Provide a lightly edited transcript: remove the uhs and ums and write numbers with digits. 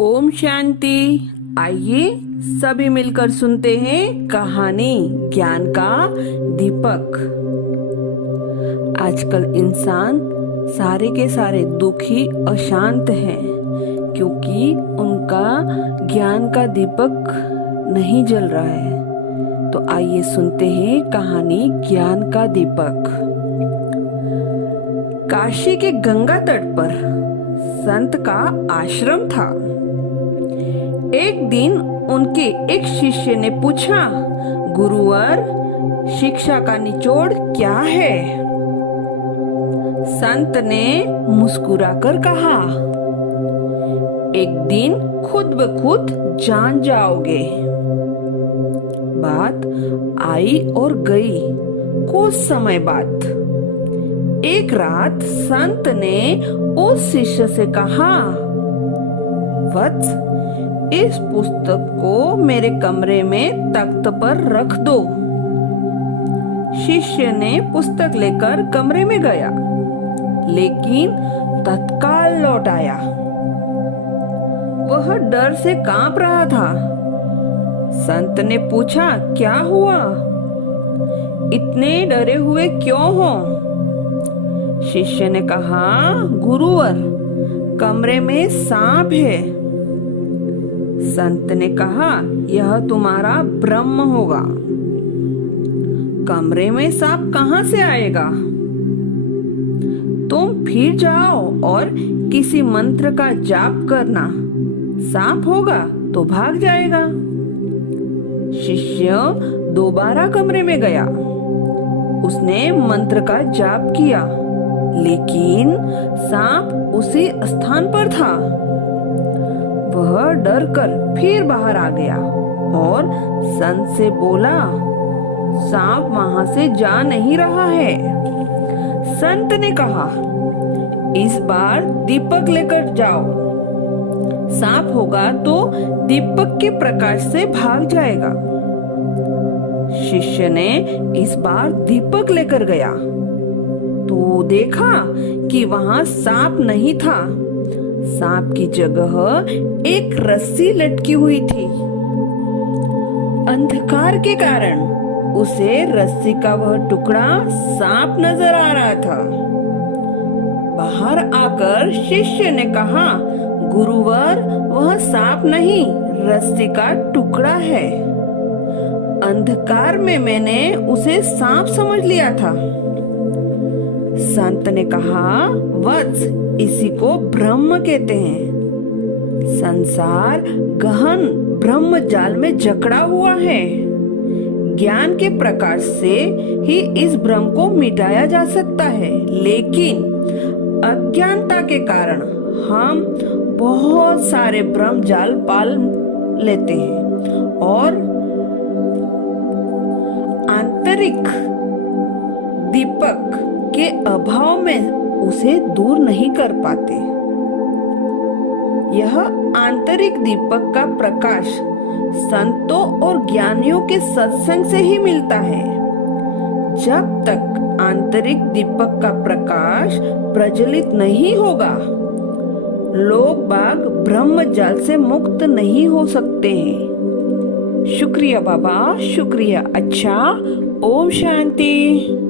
ओम शांति। आइए सभी मिलकर सुनते हैं कहानी ज्ञान का दीपक। आजकल इंसान सारे के सारे दुखी अशांत हैं क्योंकि उनका ज्ञान का दीपक नहीं जल रहा है। तो आइए सुनते हैं कहानी ज्ञान का दीपक। काशी के गंगा तट पर संत का आश्रम था। एक दिन उनके एक शिष्य ने पूछा, गुरुवर, शिक्षा का निचोड़ क्या है? संत ने मुस्कुराकर कहा, एक दिन खुद ब खुद जान जाओगे। बात आई और गई। कुछ समय बाद एक रात संत ने उस शिष्य से कहा, वत्स, इस पुस्तक को मेरे कमरे में तख्त पर रख दो। शिष्य ने पुस्तक लेकर कमरे में गया, लेकिन तत्काल लौट आया। वह डर से कांप रहा था। संत ने पूछा, क्या हुआ? इतने डरे हुए क्यों हो? शिष्य ने कहा, गुरुवर, कमरे में सांप है। संत ने कहा, यह तुम्हारा भ्रम होगा। कमरे में सांप कहाँ से आएगा? तुम फिर जाओ और किसी मंत्र का जाप करना, सांप होगा तो भाग जाएगा। शिष्य दोबारा कमरे में गया। उसने मंत्र का जाप किया, लेकिन सांप उसी स्थान पर था। वह डरकर फिर बाहर आ गया और संत से बोला, सांप वहां से जा नहीं रहा है। संत ने कहा, इस बार दीपक लेकर जाओ। सांप होगा तो दीपक के प्रकाश से भाग जाएगा। शिष्य ने इस बार दीपक लेकर गया तो देखा कि वहां सांप नहीं था। सांप की जगह एक रस्सी लटकी हुई थी। अंधकार के कारण उसे रस्सी का वह टुकड़ा सांप नजर आ रहा था। बाहर आकर शिष्य ने कहा, गुरुवर, वह सांप नहीं, रस्सी का टुकड़ा है। अंधकार में मैंने उसे सांप समझ लिया था। संत ने कहा, वत्स, इसी को ब्रह्म कहते हैं। संसार गहन ब्रह्म जाल में जकड़ा हुआ है। ज्ञान के प्रकाश से ही इस भ्रम को मिटाया जा सकता है, लेकिन अज्ञानता के कारण हम बहुत सारे ब्रह्म जाल पाल लेते हैं और आंतरिक दीपक के अभाव में उसे दूर नहीं कर पाते। यह आंतरिक दीपक का प्रकाश संतों और ज्ञानियों के सत्संग से ही मिलता है। जब तक आंतरिक दीपक का प्रकाश प्रज्वलित नहीं होगा, लोग बाग ब्रह्म जाल से मुक्त नहीं हो सकते हैं। शुक्रिया बाबा, शुक्रिया। अच्छा, ओम शांति।